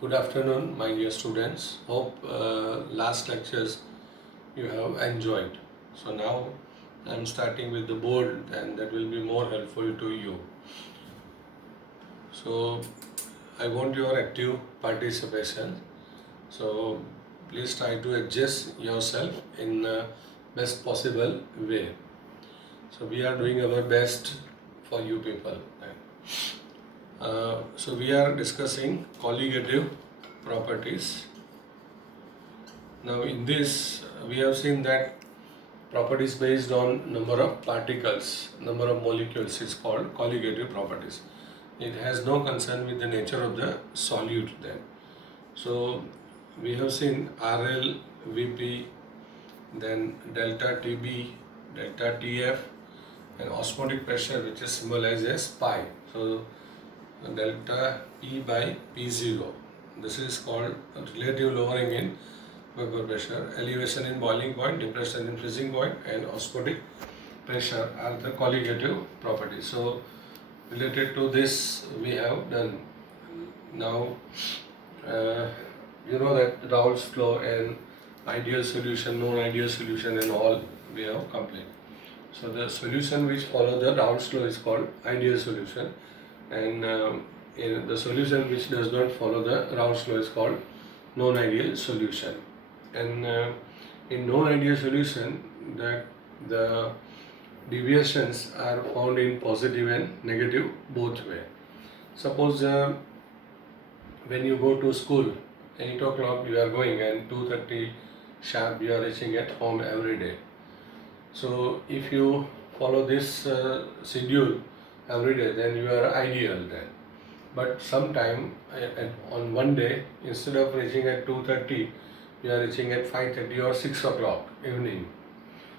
Good afternoon, my dear students. Hope last lectures you have enjoyed. So now I am starting with the board, and that will be more helpful to you. So I want your active participation. So please try to adjust yourself in best possible way. So we are doing our best for you people. So we are discussing colligative properties. Now in this we have seen that properties based on number of particles, number of molecules is called colligative properties. It has no concern with the nature of the solute then. So we have seen RL, Vp, then delta Tb, delta Tf, and osmotic pressure, which is symbolized as pi. So delta P by P0. This is called relative lowering in vapor pressure, elevation in boiling point, depression in freezing point, and osmotic pressure are the colligative properties. So related to this we have done. Now you know that Raoult's flow and ideal solution, non-ideal solution, and all we have completed. So the solution which follow the Raoult's law is called ideal solution, and in the solution which does not follow the Raoult's law is called non-ideal solution. And in non-ideal solution, that the deviations are found in positive and negative both way. Suppose when you go to school, 8 o'clock you are going and 2:30 sharp you are reaching at home every day. So if you follow this schedule every day, then you are ideal then. But sometime on one day, instead of reaching at 2:30, you are reaching at 5:30 or 6 o'clock evening.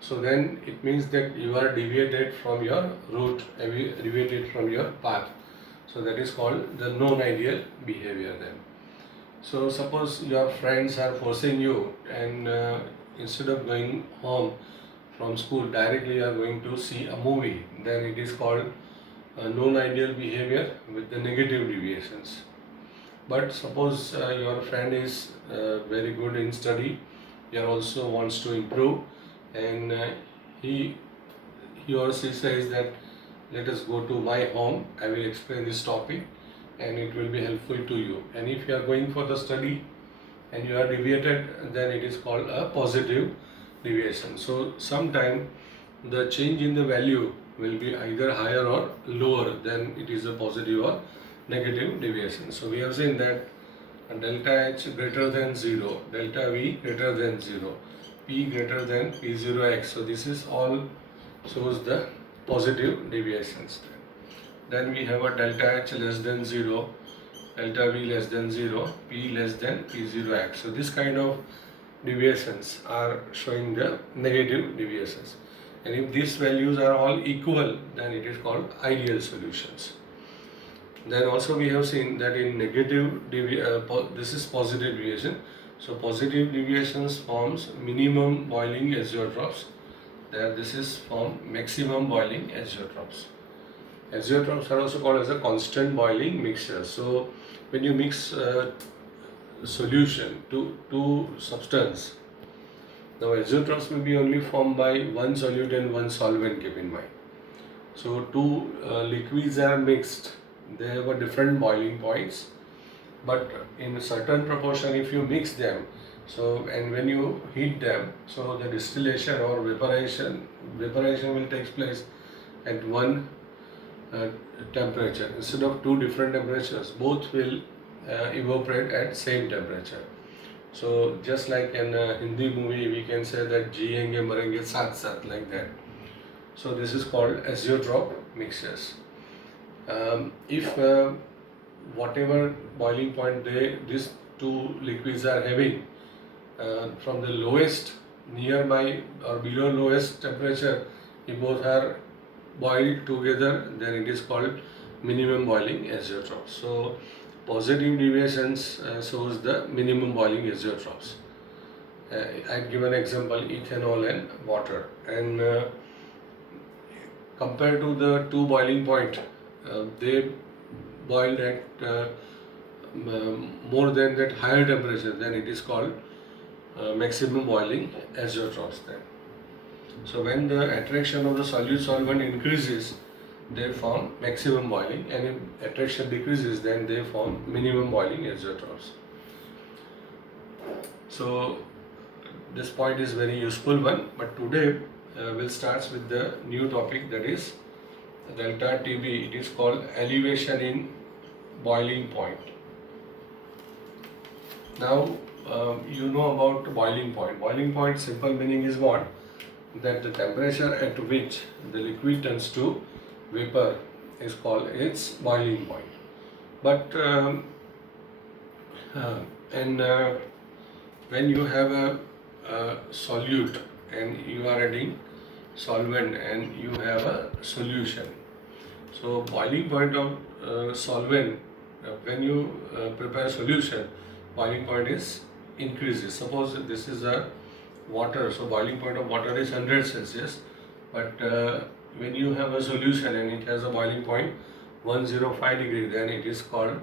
So then it means that you are deviated from your route, deviated from your path. So that is called the non-ideal behavior then. So suppose your friends are forcing you, and instead of going home from school directly you are going to see a movie, then it is called non-ideal behavior with the negative deviations. But suppose your friend is very good in study, he also wants to improve, and he or she says that let us go to my home, I will explain this topic and it will be helpful to you. And if you are going for the study and you are deviated, then it is called a positive deviation. So sometime the change in the value will be either higher or lower than it is a positive or negative deviation. So we have seen that delta H greater than 0, delta V greater than 0, P greater than P0x. So this is all shows the positive deviations. Then we have a delta H less than 0, delta V less than 0, P less than P0x. So this kind of deviations are showing the negative deviations. And if these values are all equal, then it is called ideal solutions. Then also we have seen that in negative this is positive deviation. So positive deviations forms minimum boiling azeotrophs. There this is form maximum boiling azeotrophs. Azeotrophs are also called as a constant boiling mixture. So when you mix solution to two substance, now azeotrophs may be only formed by one solute and one solvent, keep in mind. So two liquids are mixed, they have a different boiling points, but in a certain proportion if you mix them, so and when you heat them, so the distillation or vaporization will take place at one temperature. Instead of two different temperatures, both will evaporate at same temperature. So just like in a Hindi movie, we can say that jiyenge marenge saath saath, like that. So this is called azeotrope mixtures. If whatever boiling point these two liquids are having, from the lowest nearby or below lowest temperature, if both are boiled together, then it is called minimum boiling azeotrope. So positive deviations shows the minimum boiling azeotrops. I give an example: ethanol and water, and compared to the two boiling point, they boiled at more than that higher temperature, then it is called maximum boiling azeotrophs then. So when the attraction of the solute solvent increases, they form maximum boiling, and if attraction decreases, then they form minimum boiling azeotrophs. So this point is very useful one, but today we'll start with the new topic, that is delta TB. It is called elevation in boiling point. Now you know about boiling point. Boiling point simple meaning is what? That the temperature at which the liquid turns to vapor is called its boiling point. But when you have a solute and you are adding solvent and you have a solution, so boiling point of solvent, when you prepare solution, boiling point is increases. Suppose this is a water, so boiling point of water is 100 Celsius, but when you have a solution and it has a boiling point 105 degree, then it is called,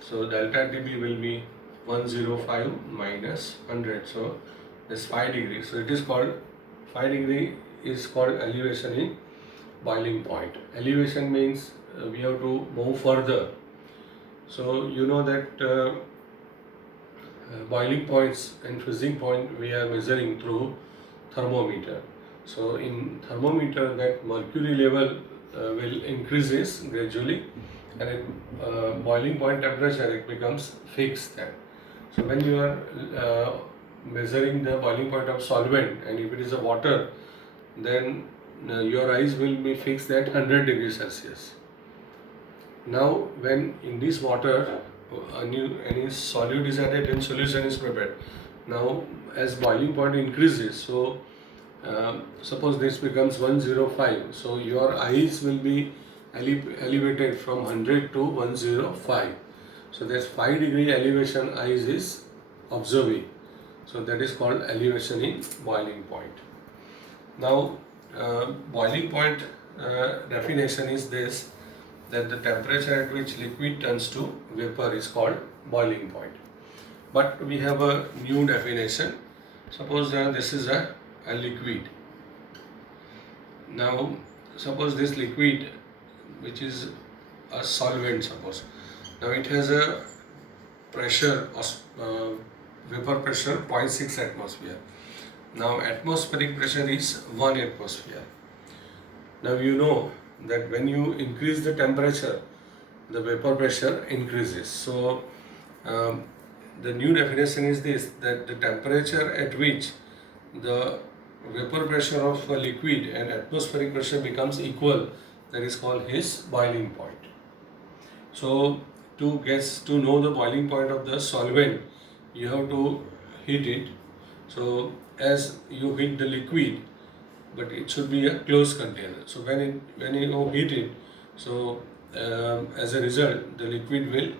so delta TB will be 105 minus 100, so this 5 degree, so it is called 5 degree is called elevation in boiling point. Elevation means we have to move further. So you know that boiling points and freezing point we are measuring through thermometer. So in thermometer, that mercury level will increases gradually, and at boiling point temperature it becomes fixed then. So when you are measuring the boiling point of solvent, and if it is a water, then your eyes will be fixed at 100 degrees Celsius. Now when in this water any solute is added and solution is prepared. Now as boiling point increases, so suppose this becomes 105, so your eyes will be elevated from 100 to 105. So that's 5 degree elevation eyes is observing. So that is called elevation in boiling point. Now boiling point definition is this, that the temperature at which liquid turns to vapor is called boiling point. But we have a new definition. Suppose this is a liquid. Now suppose this liquid, which is a solvent, suppose now it has a pressure, vapor pressure 0.6 atmosphere. Now atmospheric pressure is 1 atmosphere. Now you know that when you increase the temperature, the vapor pressure increases. So the new definition is this, that the temperature at which the vapor pressure of a liquid and atmospheric pressure becomes equal, that is called his boiling point. So to know the boiling point of the solvent, you have to heat it. So as you heat the liquid, but it should be a closed container. So when you heat it, so as a result the liquid will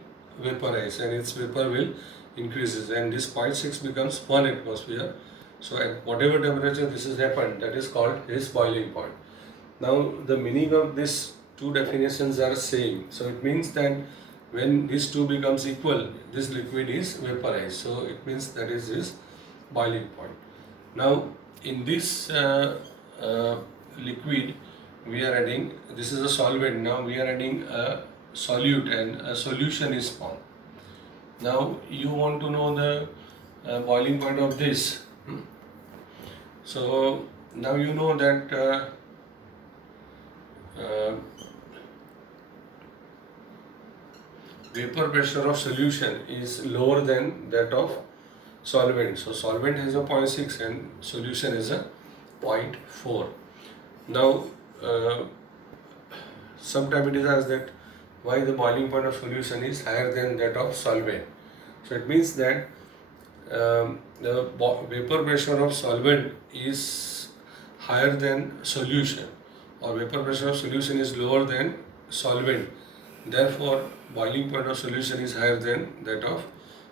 vaporize and its vapor will increases, and this 0.6 becomes 1 atmosphere. So at whatever temperature this has happened, that is called its boiling point. Now the meaning of these two definitions are same. So it means that when these two becomes equal, this liquid is vaporized. So it means that is his boiling point. Now in this liquid we are adding, this is a solvent, now we are adding a solute and a solution is formed. Now you want to know the boiling point of this. So now you know that vapor pressure of solution is lower than that of solvent. So solvent has a 0.6 and solution is a 0.4. Now sometimes it is asked that why the boiling point of solution is higher than that of solvent. So it means that the vapor pressure of solvent is higher than solution, or vapor pressure of solution is lower than solvent. Therefore boiling point of solution is higher than that of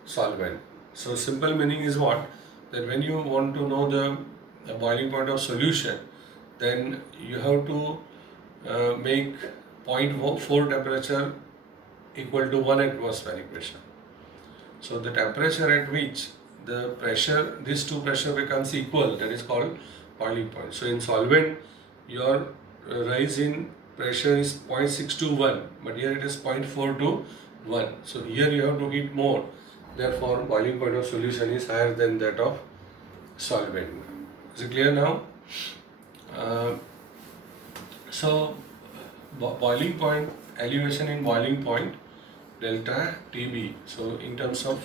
solvent. So simple meaning is what? That when you want to know the boiling point of solution, then you have to make 0.4 temperature equal to 1 atmospheric pressure. So the temperature at which the pressure, these two pressure becomes equal, that is called boiling point. So in solvent, your rise in pressure is 0.621, but here it is 0.421. So here you have to heat more. Therefore, boiling point of solution is higher than that of solvent. Is it clear now? Uh, so boiling point, elevation in boiling point, delta TB. So in terms of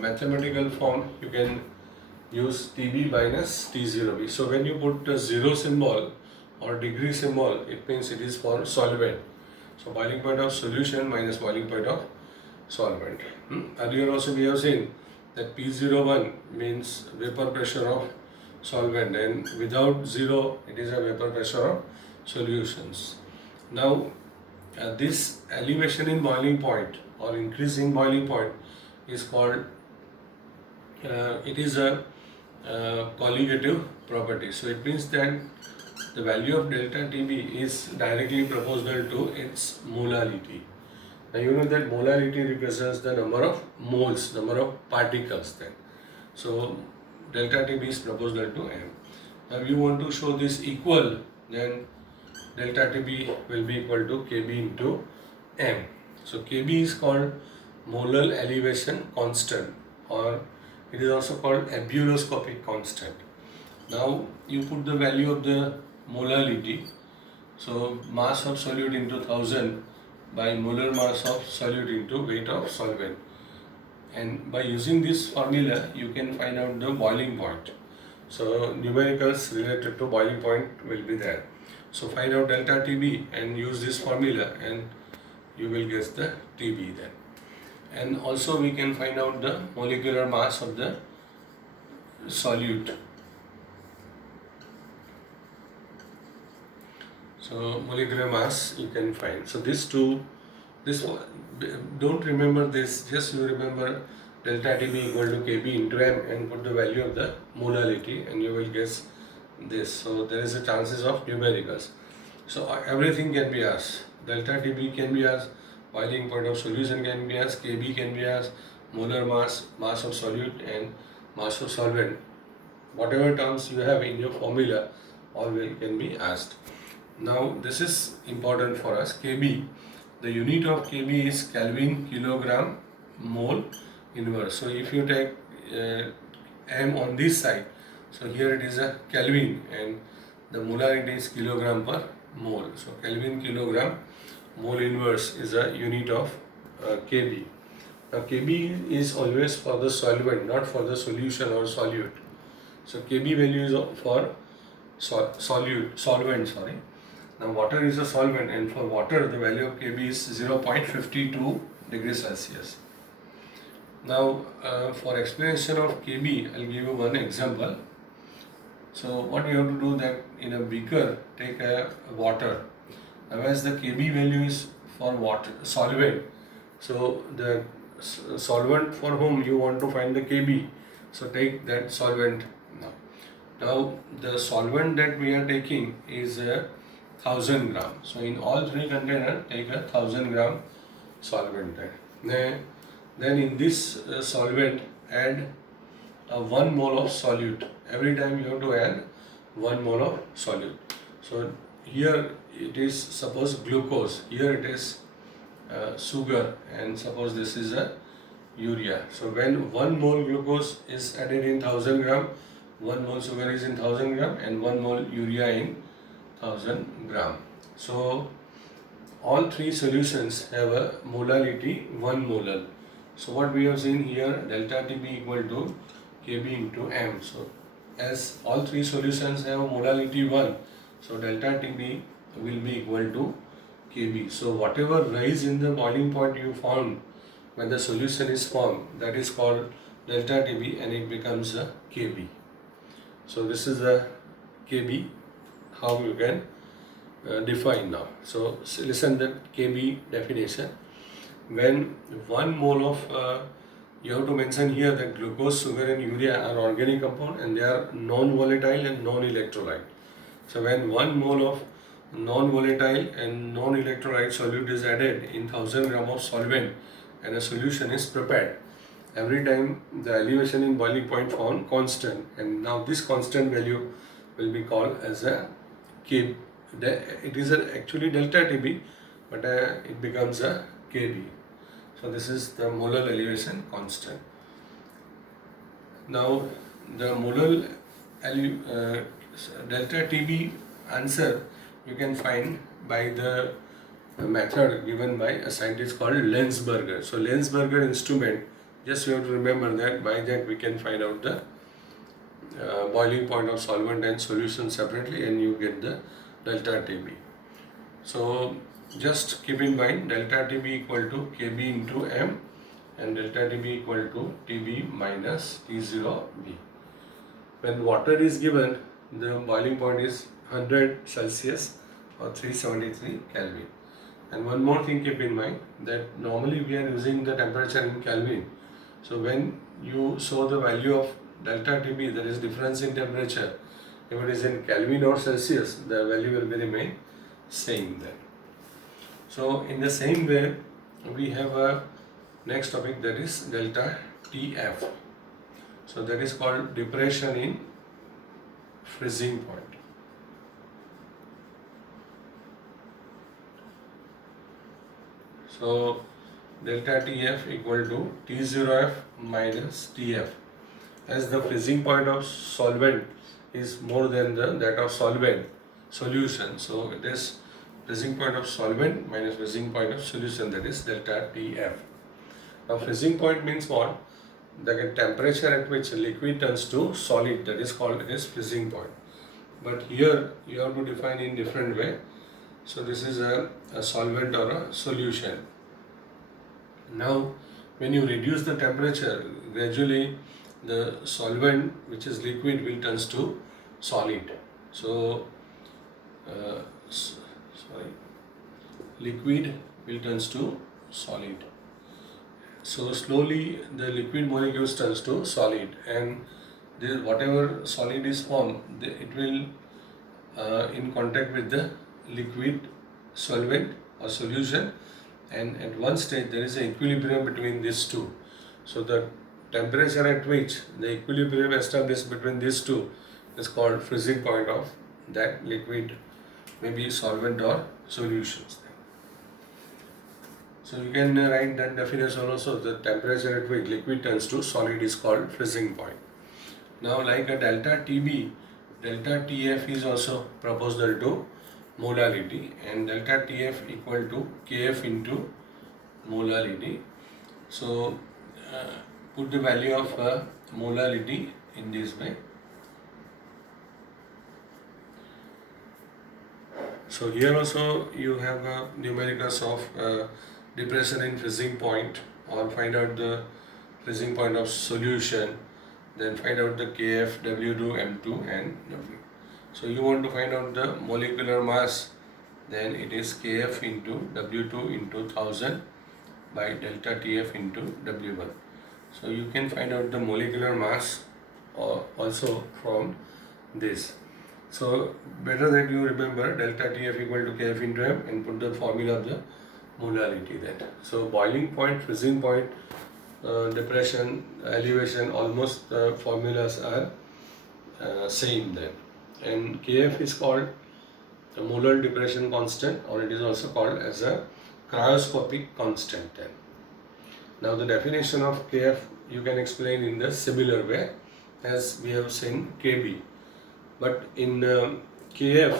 mathematical form, you can use TB minus T0B. So when you put the zero symbol or degree symbol, it means it is for solvent. So boiling point of solution minus boiling point of solvent. Earlier also we have seen that P01 means vapor pressure of solvent, and without zero it is a vapor pressure of solutions. Now this elevation in boiling point or increasing boiling point is called, it is a colligative property. So it means that the value of delta TB is directly proportional to its molality. Now you know that molality represents the number of moles, number of particles then. So delta TB is proportional to m. Now you want to show this equal, then delta TB will be equal to Kb into m. So Kb is called molar elevation constant, or it is also called ebuloscopic constant. Now you put the value of the molality, so mass of solute into 1000 by molar mass of solute into weight of solvent, and by using this formula you can find out the boiling point. So numericals related to boiling point will be there. So find out delta TB and use this formula and you will get the TB then. And also we can find out the molecular mass of the solute. So molecular mass you can find. So these two, this one, don't remember this, just you remember delta TB equal to Kb into m and put the value of the molality and you will guess this. So there is a chances of numericals. So everything can be asked. Delta TB can be asked, boiling point of solution can be asked, Kb can be asked, molar mass, mass of solute and mass of solvent. Whatever terms you have in your formula, all can be asked. Now this is important for us. Kb, the unit of Kb is Kelvin kilogram mole inverse. So if you take m on this side, so here it is a Kelvin and the molarity is kilogram per mole. So Kelvin kilogram mole inverse is a unit of Kb. Now Kb is always for the solvent, not for the solution or solute. So Kb value is for solvent. Now water is a solvent, and for water the value of Kb is 0.52 degrees Celsius. Now for explanation of Kb, I'll give you one example. So what you have to do, that in a beaker take a water. Now as the Kb value is for water solvent, so the solvent for whom you want to find the Kb, so take that solvent now. Now the solvent that we are taking is 1000 gram. So in all three containers, take 1000 gram solvent there. Then in this solvent add 1 mole of solute. Every time you have to add 1 mole of solute. So here it is suppose glucose, here it is sugar, and suppose this is a urea. So when 1 mole glucose is added in 1000 gram, 1 mole sugar is in 1000 gram and 1 mole urea in 1000 gram. So all three solutions have a molality 1 molar. So what we have seen here, delta TB equal to Kb into m. So as all three solutions have molality 1, so delta TB will be equal to Kb. So whatever rise in the boiling point you found when the solution is formed, that is called delta TB and it becomes a Kb. So this is the Kb, how you can define now. So listen the Kb definition. When 1 mole of you have to mention here that glucose, sugar and urea are organic compound and they are non-volatile and non-electrolyte. So when 1 mole of non-volatile and non-electrolyte solute is added in 1000 gram of solvent and a solution is prepared, every time the elevation in boiling point found constant, and now this constant value will be called as a K. It is actually delta TB, but it becomes a KB. So this is the molar elevation constant. Now the molar delta TB answer you can find by the method given by a scientist called Lenzberger. So Lenzberger instrument, just you have to remember that by that we can find out the boiling point of solvent and solution separately, and you get the delta TB. So just keep in mind delta TB equal to KB into M, and delta TB equal to TB minus T0B. When water is given, the boiling point is 100 Celsius or 373 Kelvin. And one more thing keep in mind, that normally we are using the temperature in Kelvin. So when you show the value of delta TB, there is difference in temperature. If it is in Kelvin or Celsius, the value will be remain same then. So in the same way, we have a next topic, that is delta TF. So that is called depression in freezing point. So delta TF equal to T0F minus TF. As the freezing point of solvent is more than that of solution. So it is freezing point of solvent minus freezing point of solution, that is delta TF. Now freezing point means what? The temperature at which liquid turns to solid, that is called as freezing point. But here you have to define in different way. So this is a solvent or a solution. Now when you reduce the temperature, gradually the solvent, which is liquid, will turns to solid. So liquid will turns to solid. So slowly the liquid molecules turns to solid, and whatever solid is formed, it will in contact with the liquid solvent or solution, and at one stage there is an equilibrium between these two. So the temperature at which the equilibrium established between these two is called freezing point of that liquid, maybe solvent or solutions. So you can write that definition also, the temperature at which liquid turns to solid is called freezing point. Now like a delta TB, delta TF is also proportional to molarity, and delta TF equal to KF into molarity. So put the value of molarity in this way. So here also you have numericals of depression in freezing point, or find out the freezing point of solution, then find out the KF, W2, M2 and W. So you want to find out the molecular mass, then it is KF into W2 into 1000 by delta TF into W1. So you can find out the molecular mass also from this. So better that you remember delta TF equal to KF into M and put the formula of the molarity then. So boiling point, freezing point, depression, elevation, almost the formulas are same then. And KF is called the molar depression constant, or it is also called as a cryoscopic constant then. Now the definition of KF you can explain in the similar way as we have seen KB. But in KF,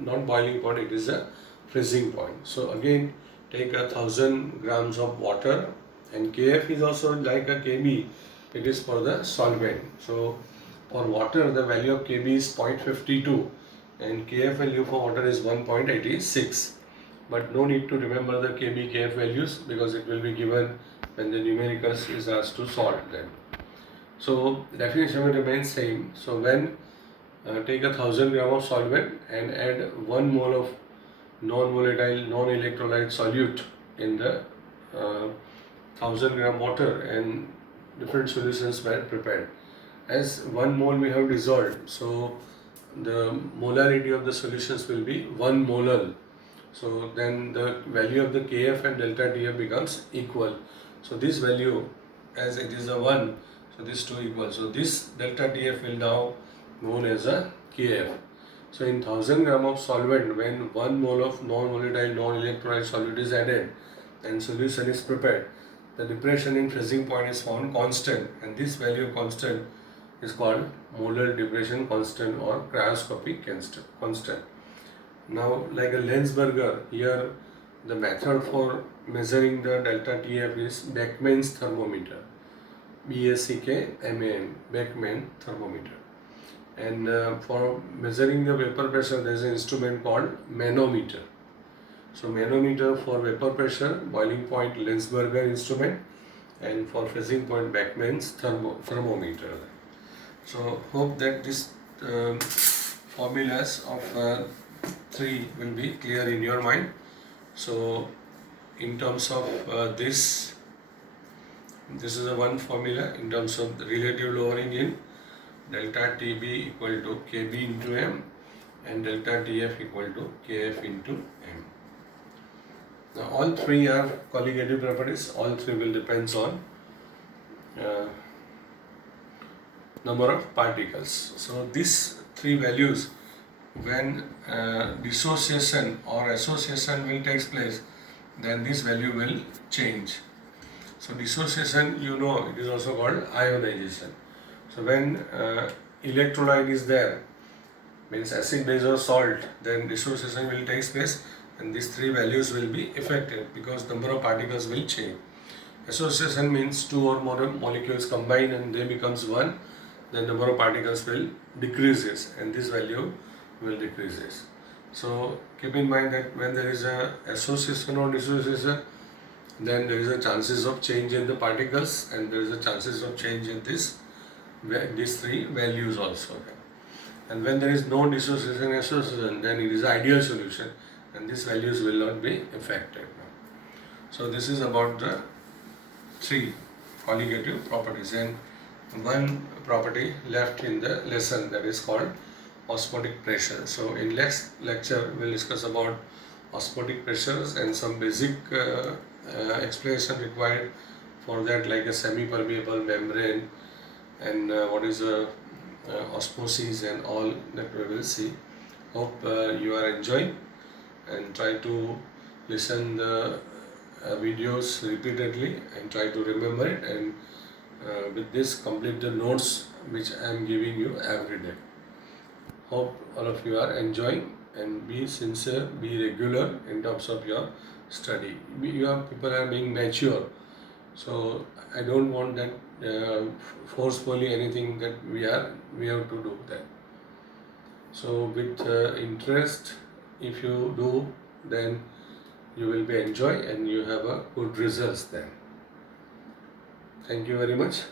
not boiling point, it is a freezing point. So again, take 1000 grams of water, and KF is also like a KB, it is for the solvent. So for water, the value of KB is 0.52 and KF value for water is 1.86. But no need to remember the KB, KF values, because it will be given when the numericals is asked to solve them. So the definition will remain same. So when take 1000 gram of solvent and add 1 mole of non-volatile, non-electrolyte solute in the 1000 gram water, and different solutions were prepared. As 1 mole we have dissolved, so the molarity of the solutions will be 1 molar. So then the value of the KF and delta TF becomes equal. So this value as it is a 1, so these two equal. So this delta TF will now known as a KF. So in 1000 gram of solvent, when 1 mole of non-volatile non-electrolyte solute is added and solution is prepared, the depression in freezing point is found constant, and this value of constant is called molar depression constant or cryoscopic constant. Now, like a Lenzberger, here the method for measuring the delta TF is Beckman's thermometer. BACKMAN, Beckman thermometer. And for measuring the vapor pressure, there is an instrument called manometer. So manometer for vapor pressure, boiling point Lenzberger instrument, and for freezing point Beckman's thermometer. So hope that this formulas of 3 will be clear in your mind. So in terms of this is a one formula in terms of the relative lowering in delta TB equal to KB into M and delta TF equal to KF into M. Now all three are colligative properties. All three will depends on number of particles. So these three values, when dissociation or association will take place, then this value will change. So dissociation, you know, it is also called ionization. So when electrolyte is there, means acid, base or salt, then dissociation will take place and these three values will be affected because number of particles will change. Association means two or more molecules combine and they becomes one, then number of particles will decreases and this value will decreases. So keep in mind that when there is a association or dissociation, then there is a chances of change in the particles and there is a chances of change in these three values also. And when there is no dissociation association, then it is ideal solution and these values will not be affected. So this is about the three colligative properties, and one property left in the lesson, that is called osmotic pressure. So in next lecture we will discuss about osmotic pressures and some basic explanation required for that, like a semi-permeable membrane and what is osmosis and all that we will see. Hope you are enjoying and try to listen the videos repeatedly and try to remember it, and with this complete the notes which I am giving you every day. Hope all of you are enjoying and be sincere, be regular in terms of your study. Your people are being mature, so I don't want that forcefully anything that we have to do that. So with interest, if you do, then you will be enjoy and you have a good results then. Thank you very much.